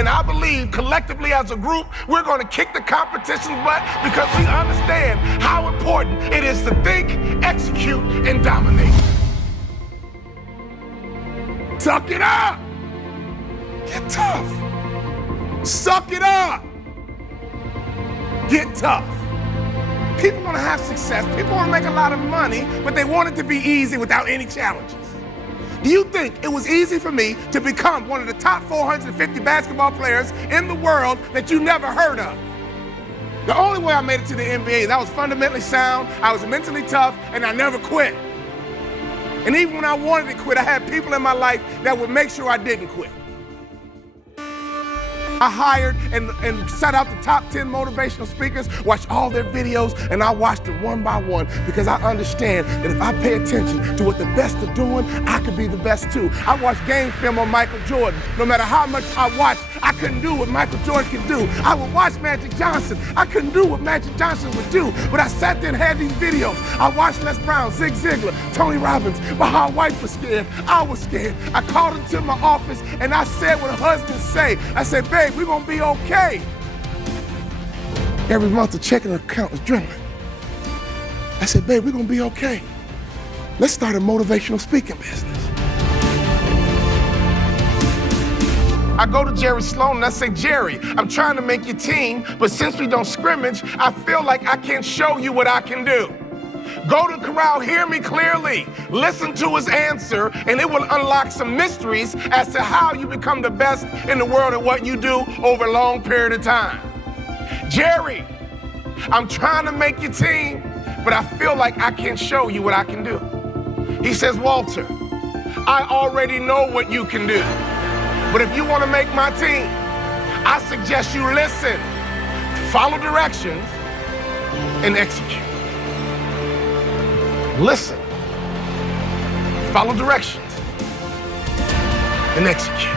And I believe collectively as a group, we're going to kick the competition's butt because we understand how important it is to think, execute, and dominate. Suck it up. Get tough. Suck it up. Get tough. People want to have success. People want to make a lot of money, but they want it to be easy without any challenges. Do you think it was easy for me to become one of the top 450 basketball players in the world that you never heard of? The only way I made it to the NBA is I was fundamentally sound, I was mentally tough, and I never quit. And even when I wanted to quit, I had people in my life that would make sure I didn't quit. I hired and set out the top 10 motivational speakers, watched all their videos, and I watched them one by one because I understand that if I pay attention to what the best are doing, I could be the best too. I watched game film on Michael Jordan. No matter how much I watched, I couldn't do what Michael Jordan could do. I would watch Magic Johnson. I couldn't do what Magic Johnson would do, but I sat there and had these videos. I watched Les Brown, Zig Ziglar, Tony Robbins. My wife was scared. I was scared. I called into my office and I said what husbands say. I said, babe, we're gonna be okay. Every month the checking account was dwindling. I said, babe, we're gonna be okay. Let's start a motivational speaking business. I go to Jerry Sloan and I say, Jerry, I'm trying to make your team, but since we don't scrimmage, I feel like I can't show you what I can do. Go to Corral, hear me clearly, listen to his answer, and it will unlock some mysteries as to how you become the best in the world at what you do over a long period of time. Jerry, I'm trying to make your team, but I feel like I can't show you what I can do. He says, Walter, I already know what you can do, but if you want to make my team, I suggest you listen, follow directions, and execute. Listen, follow directions, and execute.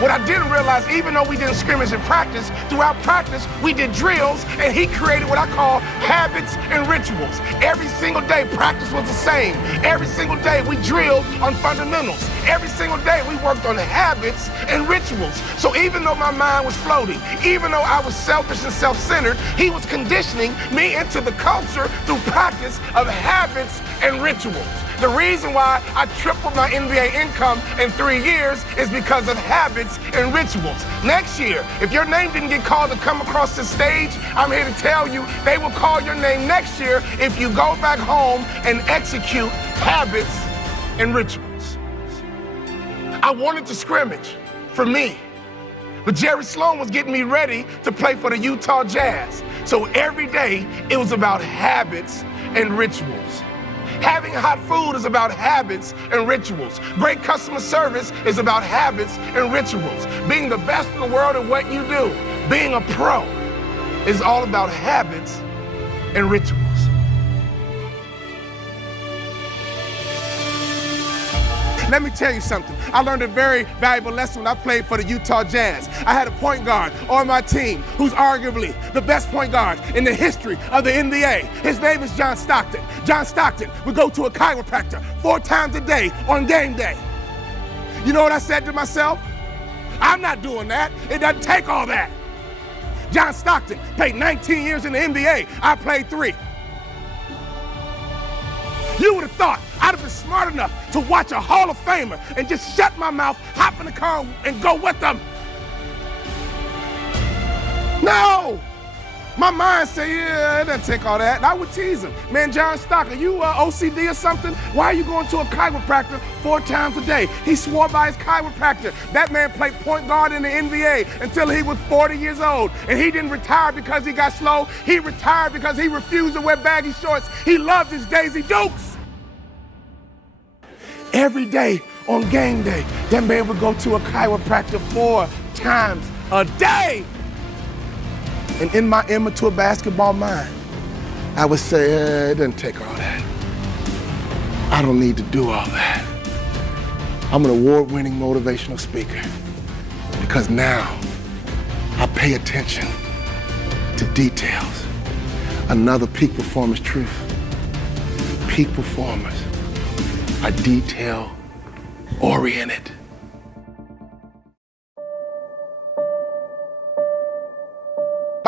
What I didn't realize, even though we didn't scrimmage in practice, throughout practice, we did drills, and he created what I call habits and rituals. Every single day, practice was the same. Every single day, we drilled on fundamentals. Every single day, we worked on habits and rituals. So even though my mind was floating, even though I was selfish and self-centered, he was conditioning me into the culture through practice of habits and rituals. The reason why I tripled my NBA income in 3 years is because of habits and rituals. Next year, if your name didn't get called to come across the stage, I'm here to tell you they will call your name next year if you go back home and execute habits and rituals. I wanted to scrimmage for me, but Jerry Sloan was getting me ready to play for the Utah Jazz. So every day, it was about habits and rituals. Having hot food is about habits and rituals. Great customer service is about habits and rituals. Being the best in the world at what you do, being a pro, is all about habits and rituals. Let me tell you something. I learned a very valuable lesson when I played for the Utah Jazz. I had a point guard on my team who's arguably the best point guard in the history of the NBA. His name is John Stockton. John Stockton would go to a chiropractor 4 times a day on game day. You know what I said to myself? I'm not doing that. It doesn't take all that. John Stockton played 19 years in the NBA. I played 3. You would have thought I'd have been smart enough to watch a Hall of Famer and just shut my mouth, hop in the car, and go with them. No! My mind said, yeah, it doesn't take all that. And I would tease him. Man, John Stockton, you OCD or something? Why are you going to a chiropractor 4 times a day? He swore by his chiropractor. That man played point guard in the NBA until he was 40 years old. And he didn't retire because he got slow. He retired because he refused to wear baggy shorts. He loved his Daisy Dukes. Every day on game day, that man would go to a chiropractor 4 times a day. And in my immature basketball mind, I would say, it doesn't take all that. I don't need to do all that. I'm an award-winning motivational speaker because now I pay attention to details. Another peak performance truth. Peak performers are detail-oriented.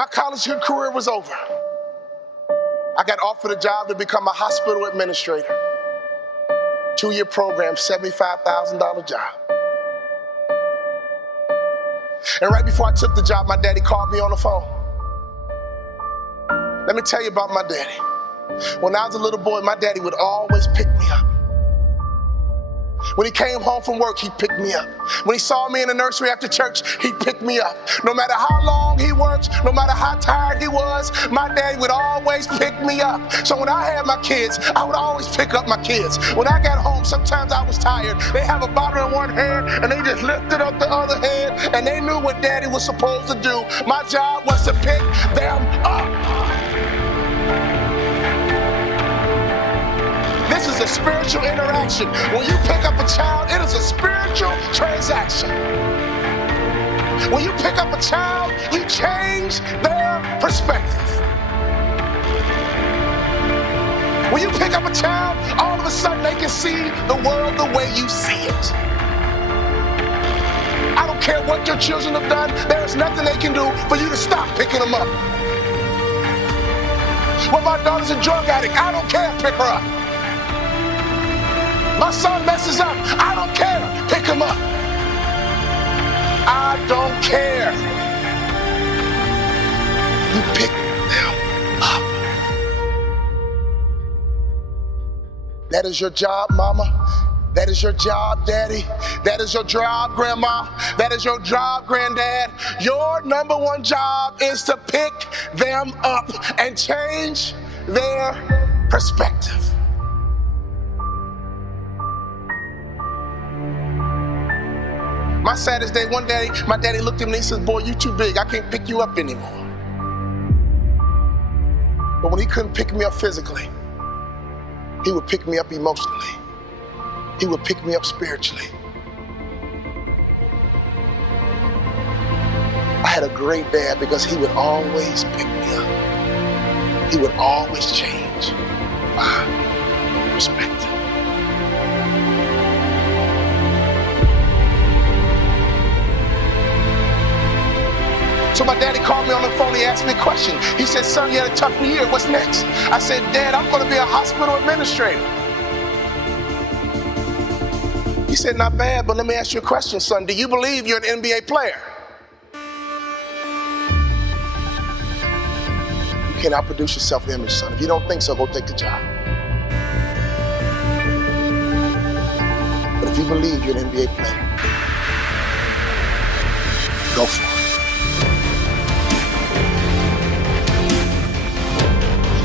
My college career was over. I got offered a job to become a hospital administrator. 2-year program, $75,000 job. And right before I took the job, my daddy called me on the phone. Let me tell you about my daddy. When I was a little boy, my daddy would always pick me up. When he came home from work, he'd pick me up. When he saw me in the nursery after church, he'd pick me up. No matter how long he worked, no matter how tired he was, my daddy would always pick me up. So when I had my kids, I would always pick up my kids. When I got home, sometimes I was tired. They have a bottle in one hand, and they just lifted up the other hand, and they knew what daddy was supposed to do. My job was to pick them up. This is a spiritual interaction. When you pick up a child, it is a spiritual transaction. When you pick up a child, you change their perspective. When you pick up a child, all of a sudden they can see the world the way you see it. I don't care what your children have done, there is nothing they can do for you to stop picking them up. Well, my daughter's a drug addict, I don't care, pick her up. My son messes up, I don't care, pick him up. I don't care. You pick them up. That is your job, mama. That is your job, daddy. That is your job, grandma. That is your job, granddad. Your number one job is to pick them up and change their perspective. My saddest day, one day, my daddy looked at me and he said, boy, you too big. I can't pick you up anymore. But when he couldn't pick me up physically, he would pick me up emotionally. He would pick me up spiritually. I had a great dad because he would always pick me up. He would always change my perspective. So my daddy called me on the phone, he asked me a question. He said, son, you had a tough year, what's next? I said, Dad, I'm gonna be a hospital administrator. He said, not bad, but let me ask you a question, son. Do you believe you're an NBA player? You can't outproduce your self-image, son. If you don't think so, go take the job. But if you believe you're an NBA player, go for it.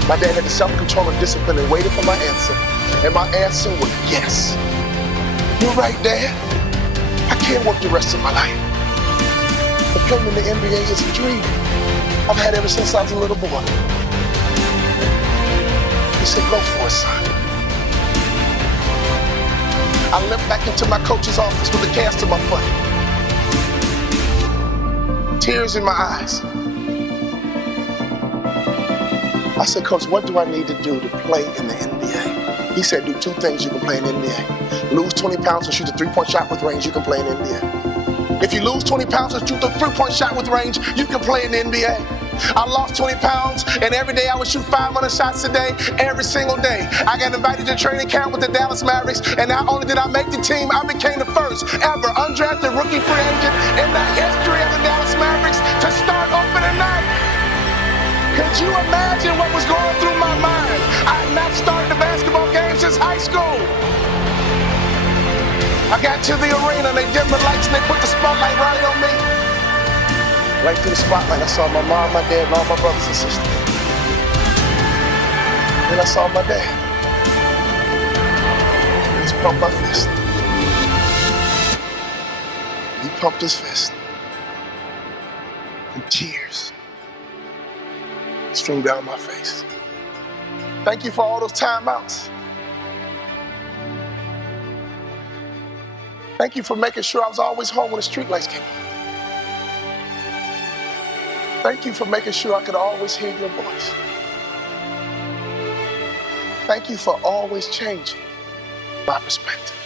My dad had the self-control and discipline and waited for my answer. And my answer was yes. You're right, Dad. I can't work the rest of my life. But playing in the NBA is a dream I've had ever since I was a little boy. He said, go for it, son. I limped back into my coach's office with a cast on my foot. Tears in my eyes. I said, Coach, what do I need to do to play in the NBA? He said, do 2 things you can play in the NBA. Lose 20 pounds and shoot a 3-point shot with range, you can play in the NBA. If you lose 20 pounds and shoot a 3-point shot with range, you can play in the NBA. I lost 20 pounds, and every day I would shoot 500 shots a day, every single day. I got invited to training camp with the Dallas Mavericks, and not only did I make the team, I became the first ever undrafted rookie free agent in the history of the Dallas Mavericks to start opening night. Could you imagine what was going through my mind? I had not started a basketball game since high school. I got to the arena and they dimmed the lights and they put the spotlight right on me. Right through the spotlight, I saw my mom, my dad, and all my brothers and sisters. Then I saw my dad. He just pumped my fist. He pumped his fist. And tears streamed down my face. Thank you for all those timeouts. Thank you for making sure I was always home when the streetlights came on. Thank you for making sure I could always hear your voice. Thank you for always changing my perspective.